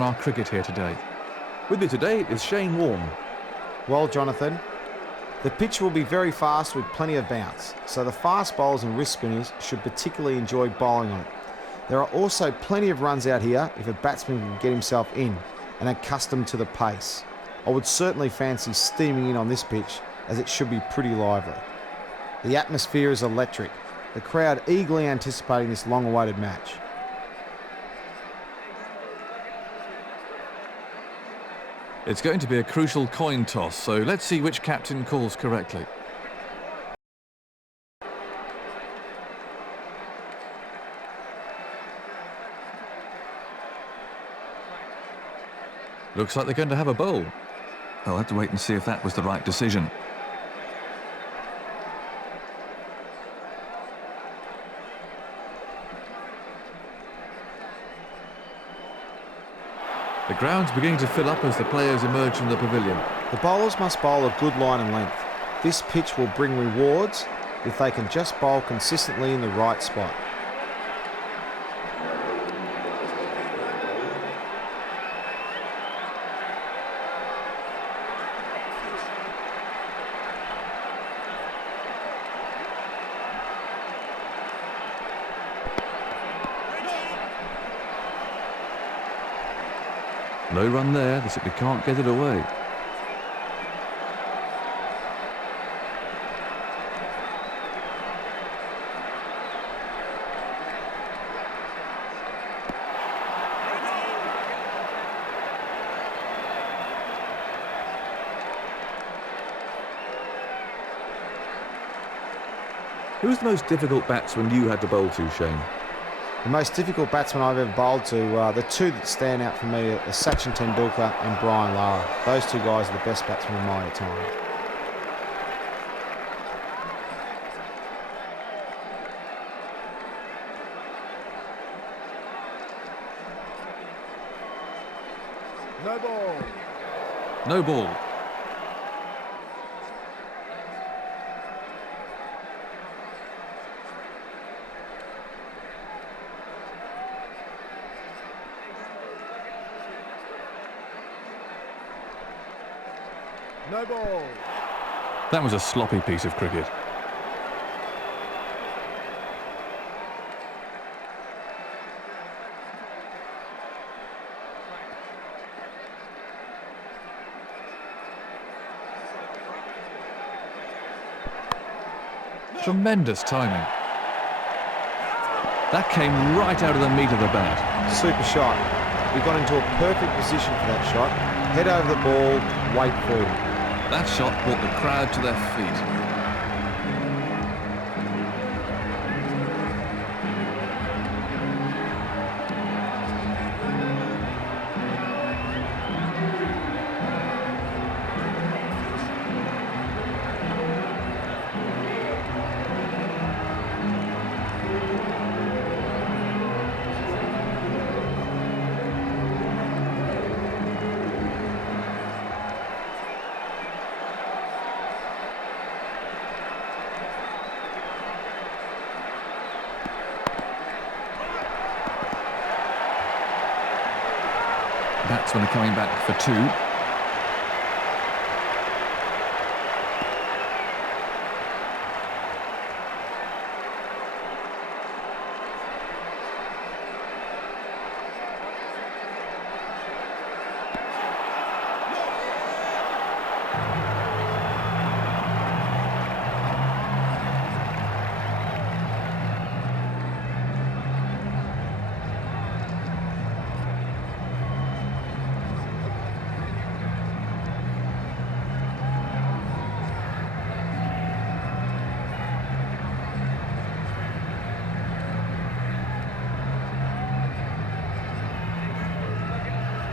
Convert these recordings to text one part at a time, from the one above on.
our cricket here today. With me today is Shane Warne. Well, Jonathan, the pitch will be very fast with plenty of bounce, so the fast bowlers and wrist spinners should particularly enjoy bowling on it. There are also plenty of runs out here if a batsman can get himself in and accustomed to the pace. I would certainly fancy steaming in on this pitch, as it should be pretty lively. The atmosphere is electric, the crowd eagerly anticipating this long-awaited match. It's going to be a crucial coin toss, so let's see which captain calls correctly. Looks like they're going to have a bowl. I'll have to wait and see if that was the right decision. The ground's beginning to fill up as the players emerge from the pavilion. The bowlers must bowl a good line and length. This pitch will bring rewards if they can just bowl consistently in the right spot. No run there, they simply can't get it away. Who's the most difficult batsman you had to bowl to, Shane? The most difficult batsman I've ever bowled to, the two that stand out for me are Sachin Tendulkar and Brian Lara. Those two guys are the best batsmen of my time. No ball. No ball. No ball. That was a sloppy piece of cricket. Tremendous timing. That came right out of the meat of the bat. Super shot. We got into a perfect position for that shot. Head over the ball, wait forward. That shot brought the crowd to their feet. Batsmen are coming back for two.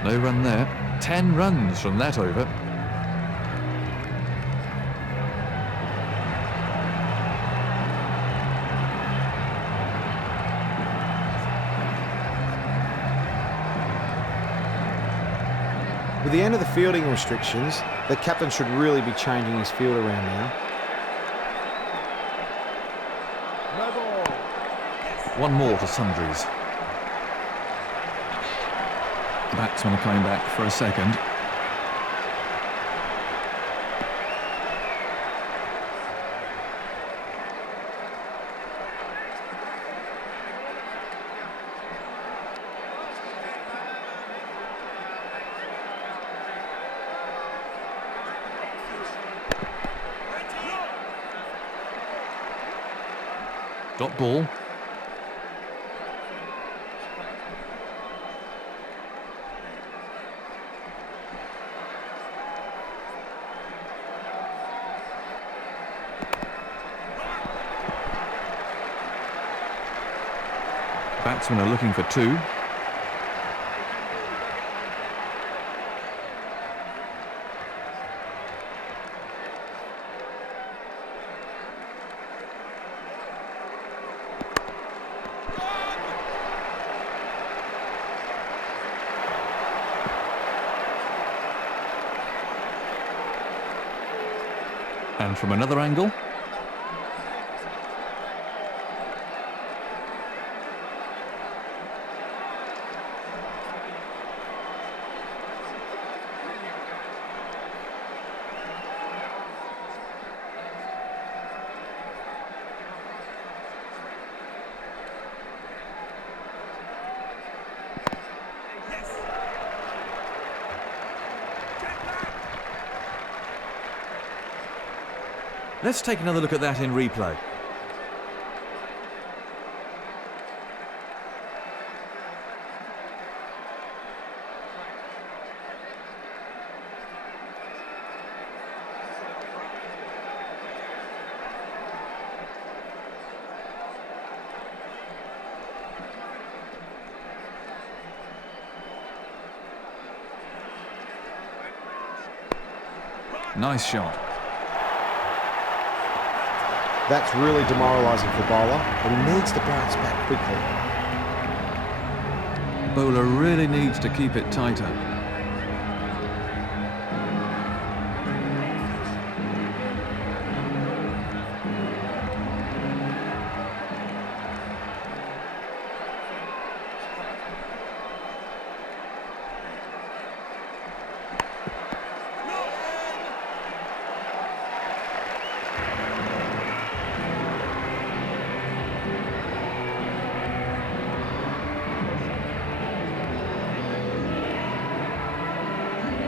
No run there. 10 runs from that over. With the end of the fielding restrictions, the captain should really be changing his field around now. No ball. One more to sundries. batsmen are coming back for a second. Dot ball. Batsmen are looking for two. And from another angle. Let's take another look at that in replay. Nice shot. That's really demoralising for bowler, but he needs to bounce back quickly. Bowler really needs to keep it tighter.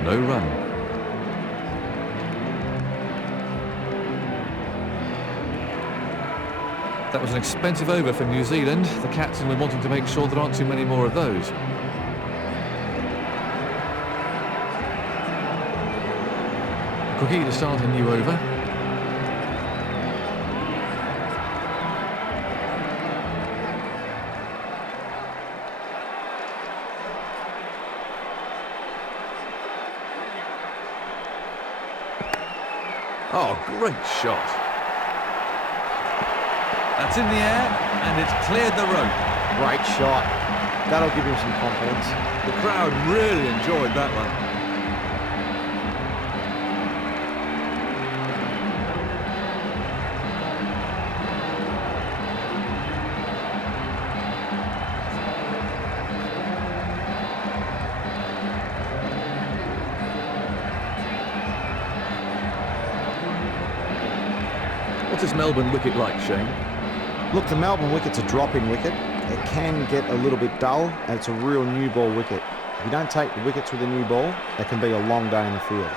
No run. That was an expensive over for New Zealand. The captain were wanting to make sure there aren't too many more of those. Cookie to start a new over. Oh, great shot. That's in the air, and it's cleared the rope. Great shot. That'll give him some confidence. The crowd really enjoyed that one. What's this Melbourne wicket like, Shane? Look, the Melbourne wicket's a drop-in wicket. It can get a little bit dull, and it's a real new ball wicket. If you don't take the wickets with a new ball, it can be a long day in the field.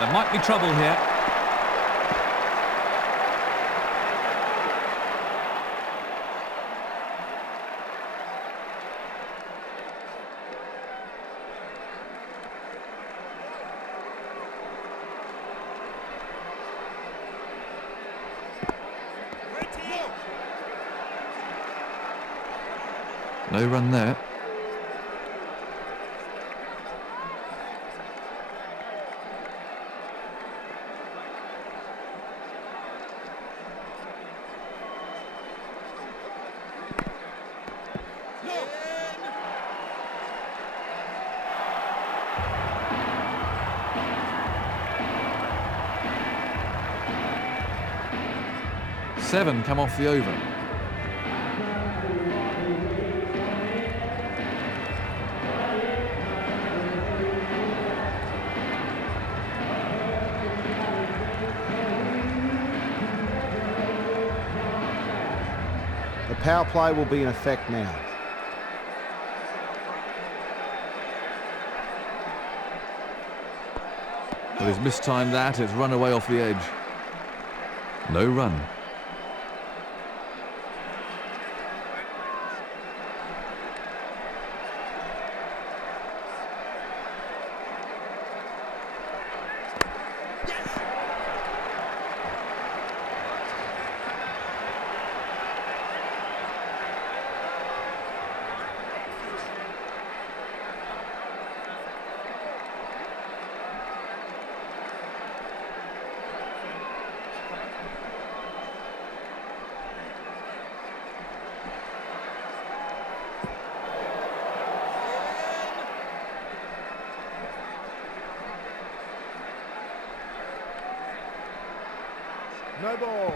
There might be trouble here. No run there. Seven come off the over. The power play will be in effect now. Well, he's mistimed that. It's run away off the edge. No run. No ball.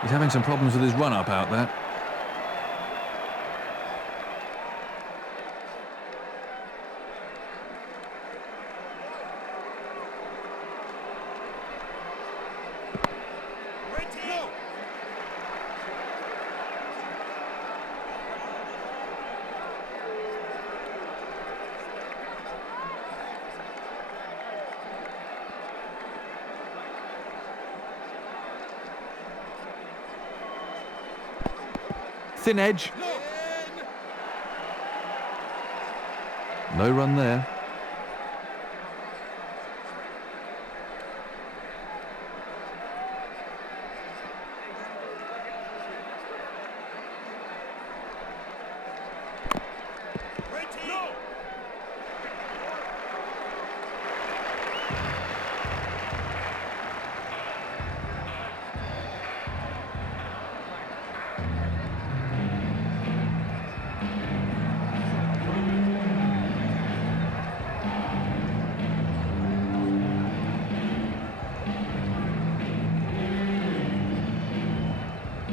He's having some problems with his run-up out there. Thin edge. No run there.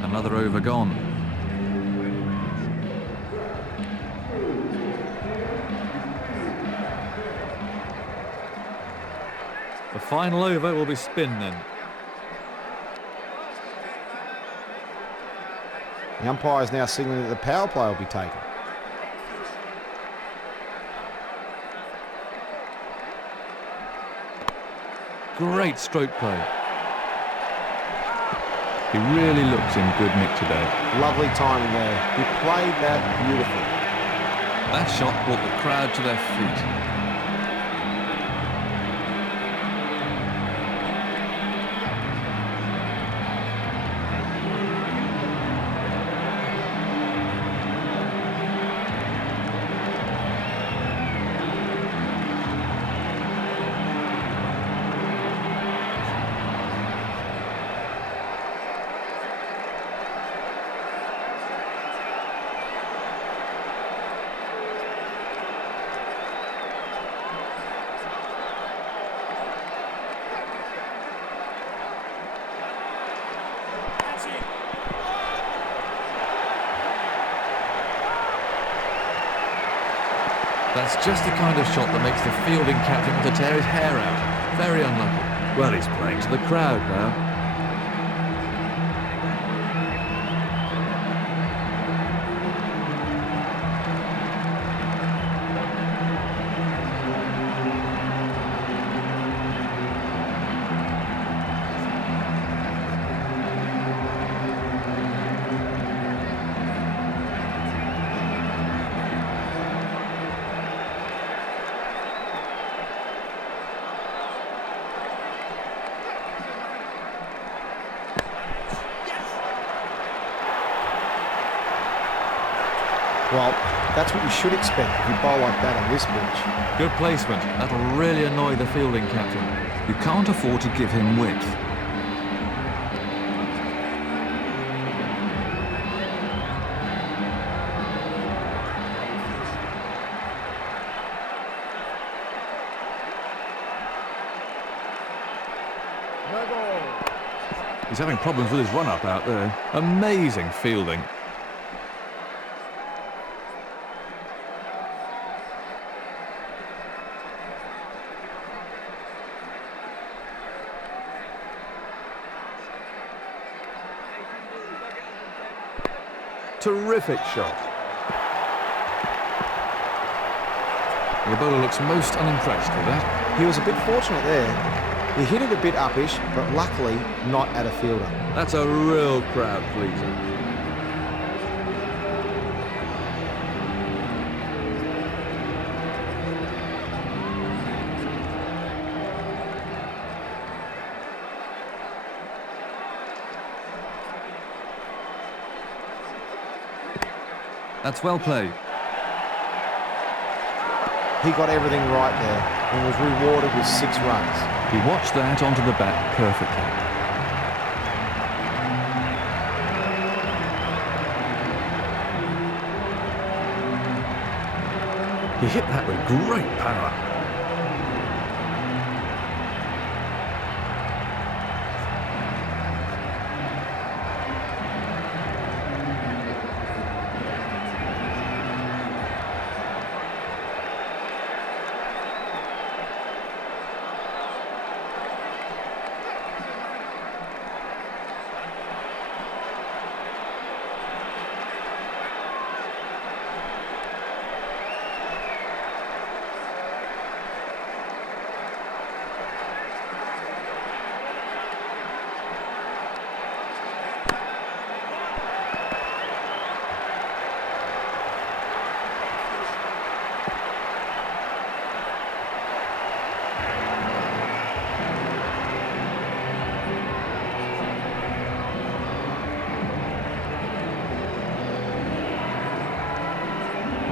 Another over gone. The final over will be spin then. The umpire is now signaling that the power play will be taken. Great stroke play. He really looks in good nick today. Lovely timing there. He played that beautifully. That shot brought the crowd to their feet. That's just the kind of shot that makes the fielding captain want to tear his hair out. Very unlucky. Well, he's playing to the crowd now. Well, that's what you should expect if you bowl like that on this pitch. Good placement. That'll really annoy the fielding captain. You can't afford to give him width. No ball. He's having problems with his run-up out there. Amazing fielding. Terrific shot. The bowler looks most unimpressed with that. He was a bit fortunate there. He hit it a bit uppish, but luckily not at a fielder. That's a real crowd pleaser. That's well played. He got everything right there and was rewarded with 6 runs. He watched that onto the bat perfectly. He hit that with great power.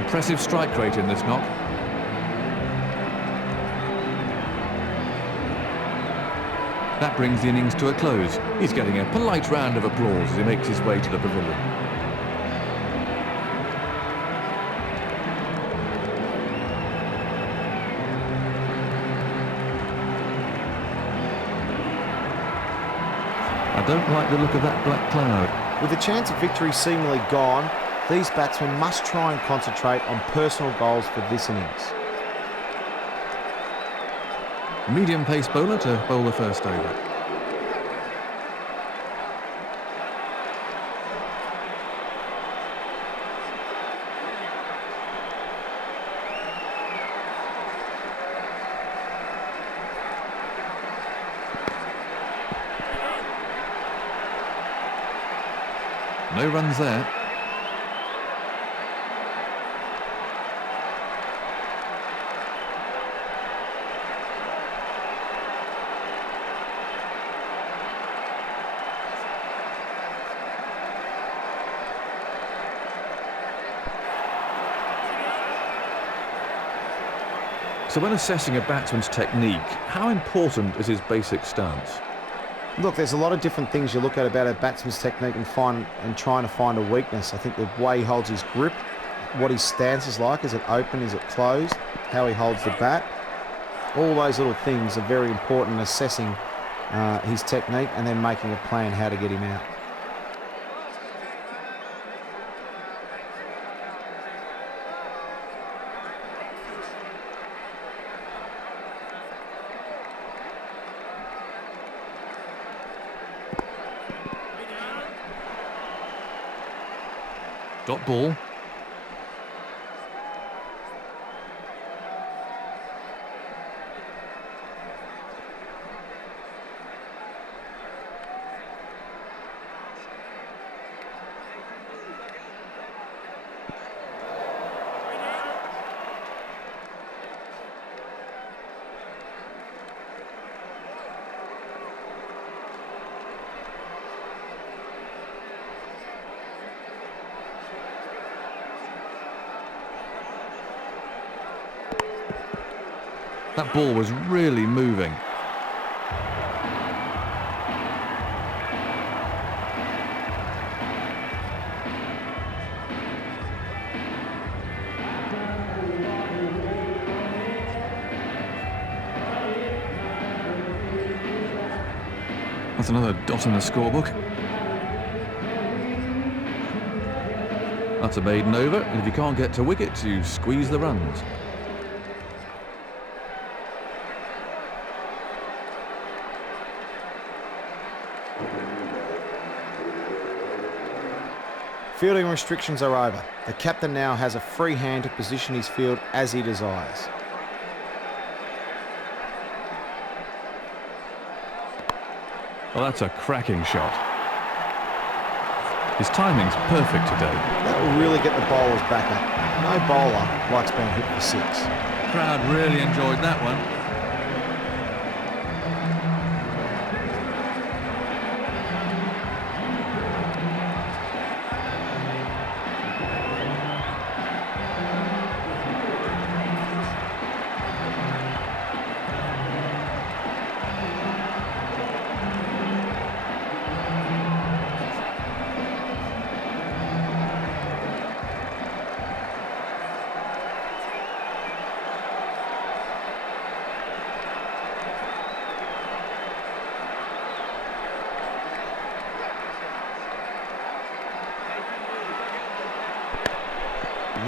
Impressive strike rate in this knock. That brings the innings to a close. He's getting a polite round of applause as he makes his way to the pavilion. I don't like the look of that black cloud. With the chance of victory seemingly gone, these batsmen must try and concentrate on personal goals for this innings. Medium pace bowler to bowl the first over. No runs there. So when assessing a batsman's technique, how important is his basic stance? Look, there's a lot of different things you look at about a batsman's technique and trying to find a weakness. I think the way he holds his grip, what his stance is like, is it open, is it closed, how he holds the bat. All those little things are very important in assessing his technique and then making a plan how to get him out. Dot ball. That ball was really moving. That's another dot in the scorebook. That's a maiden over, and if you can't get to wicket, you squeeze the runs. Fielding restrictions are over. The captain now has a free hand to position his field as he desires. Well, that's a cracking shot. His timing's perfect today. That will really get the bowlers back up. No bowler likes being hit for six. The crowd really enjoyed that one.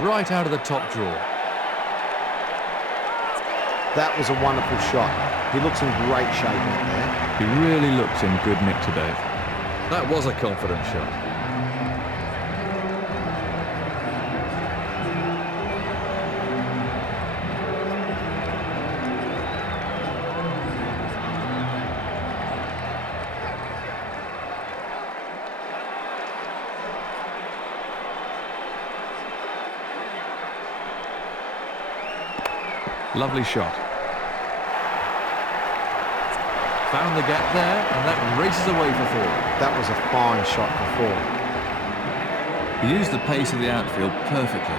Right out of the top drawer. That was a wonderful shot. He looks in great shape out there. He really looks in good nick today. That was a confident shot. Lovely shot. Found the gap there, and that races away for four. That was a fine shot for four. He used the pace of the outfield perfectly.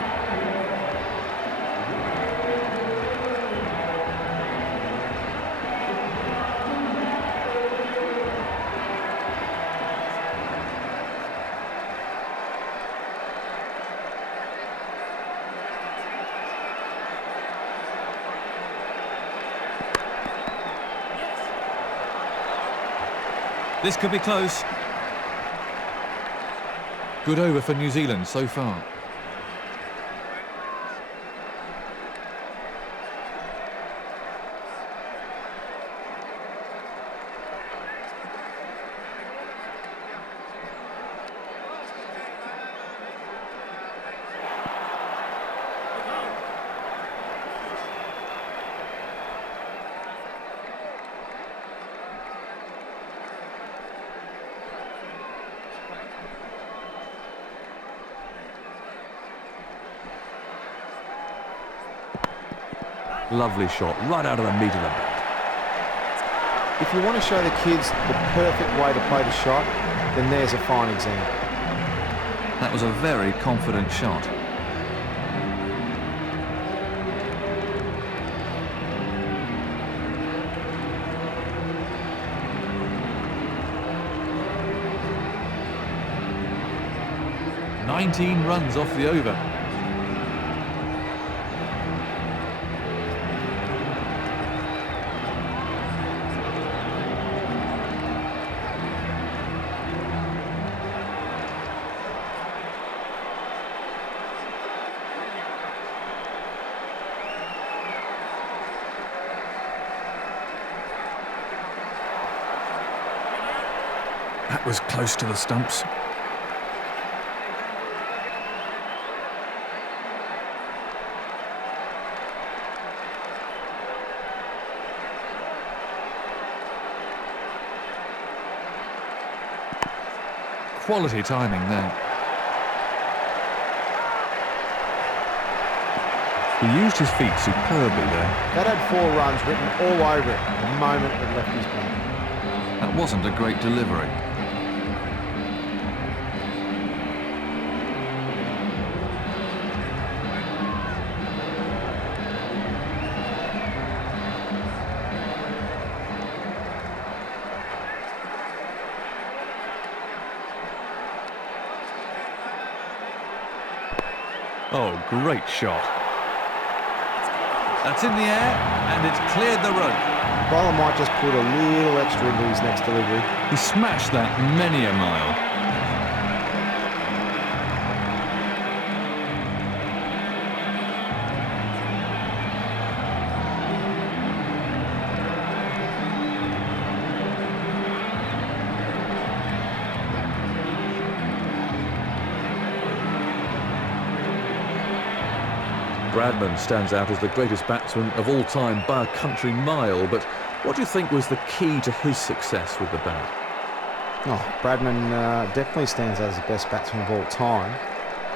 This could be close. Good over for New Zealand so far. Lovely shot, right out of the meat of the bat. If you want to show the kids the perfect way to play the shot, then there's a fine example. That was a very confident shot. "19 runs off the over. That was close to the stumps. Quality timing there. He used his feet superbly there. That had 4 runs written all over it the moment it left his bat. That wasn't a great delivery. Oh, great shot. That's in the air, and it's cleared the road. The bowler might just put a little extra into his next delivery. He smashed that many a mile. Bradman stands out as the greatest batsman of all time by a country mile, but what do you think was the key to his success with the bat? Oh, Bradman definitely stands out as the best batsman of all time,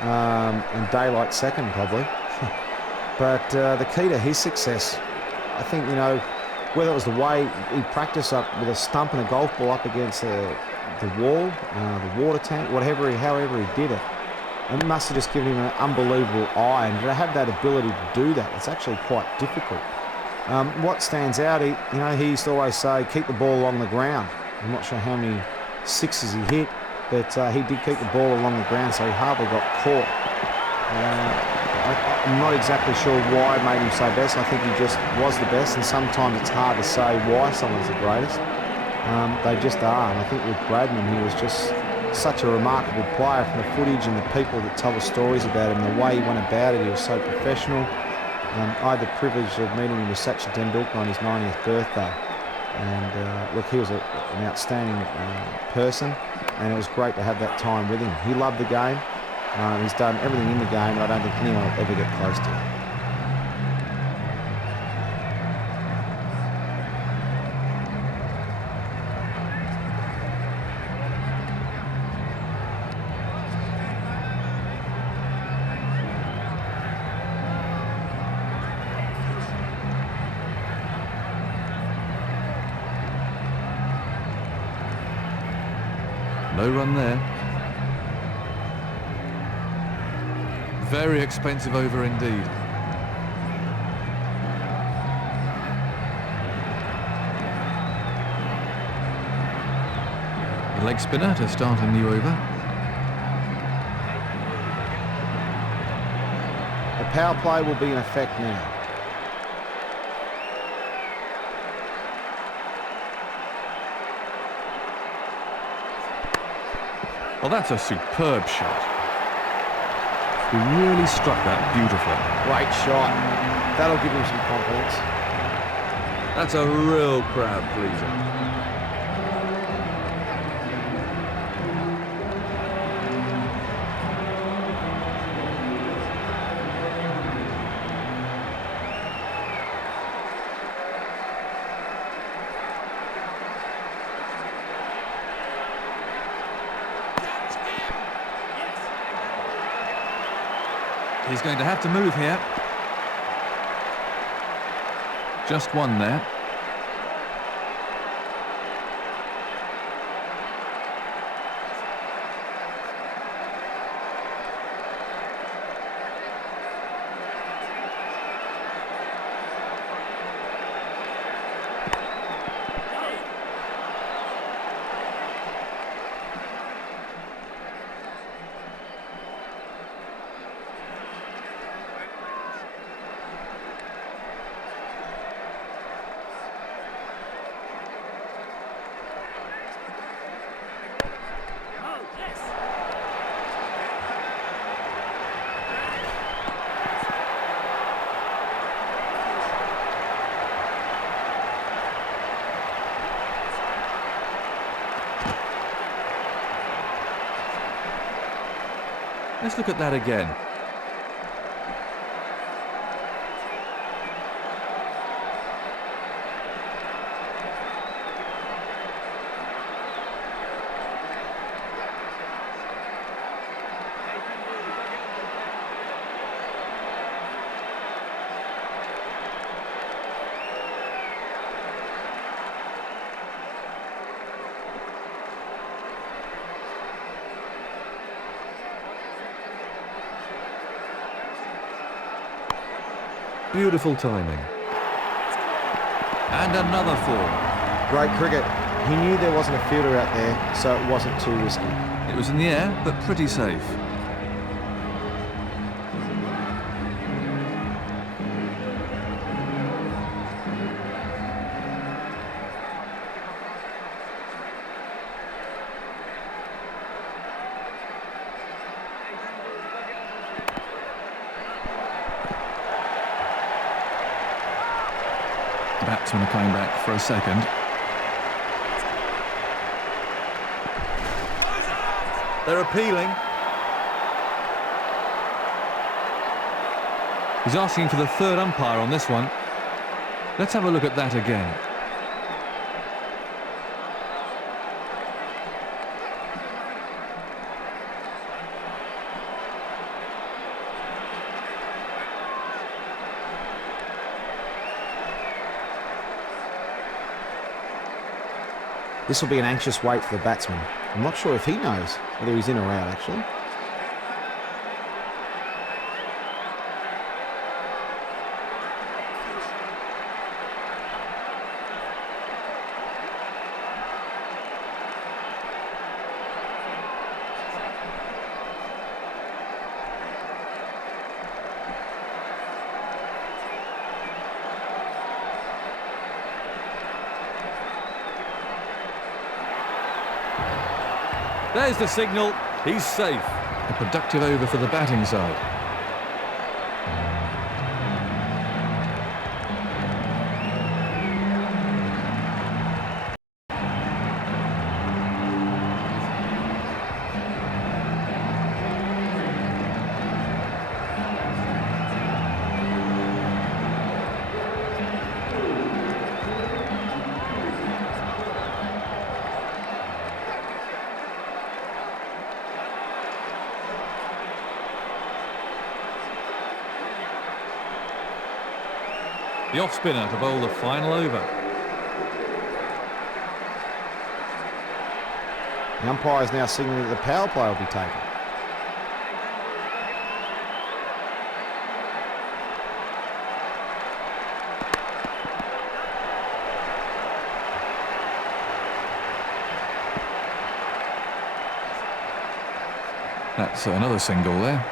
and daylight second probably. But the key to his success, I think, you know, whether it was the way he practiced up with a stump and a golf ball up against the wall, the water tank, however he did it, it must have just given him an unbelievable eye, and to have that ability to do that, it's actually quite difficult. What stands out, he used to always say, keep the ball along the ground. I'm not sure how many sixes he hit, but he did keep the ball along the ground, so he hardly got caught. I'm not exactly sure why it made him so best. I think he just was the best, and sometimes it's hard to say why someone's the greatest. They just are, and I think with Bradman, he was just such a remarkable player. From the footage and the people that tell the stories about him, the way he went about it, he was so professional. I had the privilege of meeting him with Sachin Tendulkar on his 90th birthday, and look, he was an outstanding person, and it was great to have that time with him. He loved the game. He's done everything in the game I don't think anyone will ever get close to. No run there. Very expensive over indeed. The leg spinner to start a new over. The power play will be in effect now. Well, that's a superb shot. He really struck that beautifully. Great shot. That'll give him some confidence. That's a real crowd pleaser. He's going to have to move here. Just one there. Let's look at that again. Beautiful timing. And another four. Great cricket. He knew there wasn't a fielder out there, so it wasn't too risky. It was in the air, but pretty safe. batsmen are coming back for a second. They're appealing. He's asking for the third umpire on this one. Let's have a look at that again. This will be an anxious wait for the batsman. I'm not sure if he knows whether he's in or out, actually. There's the signal. He's safe. A productive over for the batting side. The off-spinner to bowl the final over. The umpire is now signalling that the power play will be taken. That's another single there.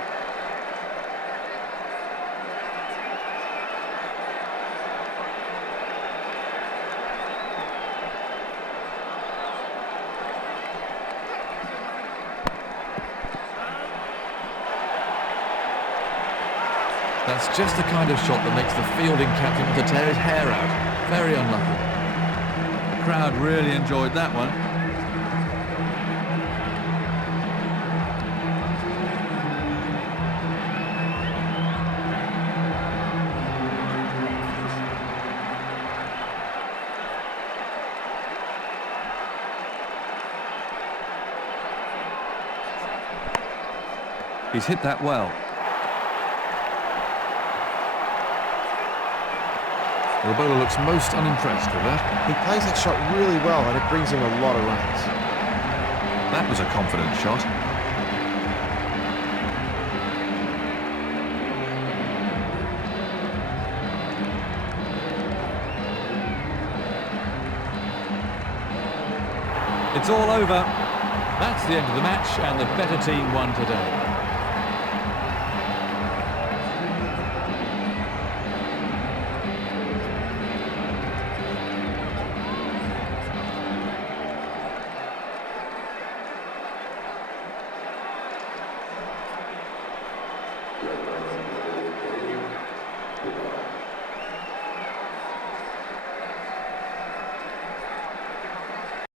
That's just the kind of shot that makes the fielding captain want to tear his hair out. Very unlucky. The crowd really enjoyed that one. He's hit that well. The bowler looks most unimpressed with that. He plays that shot really well and it brings him a lot of runs. That was a confident shot. It's all over. That's the end of the match and the better team won today.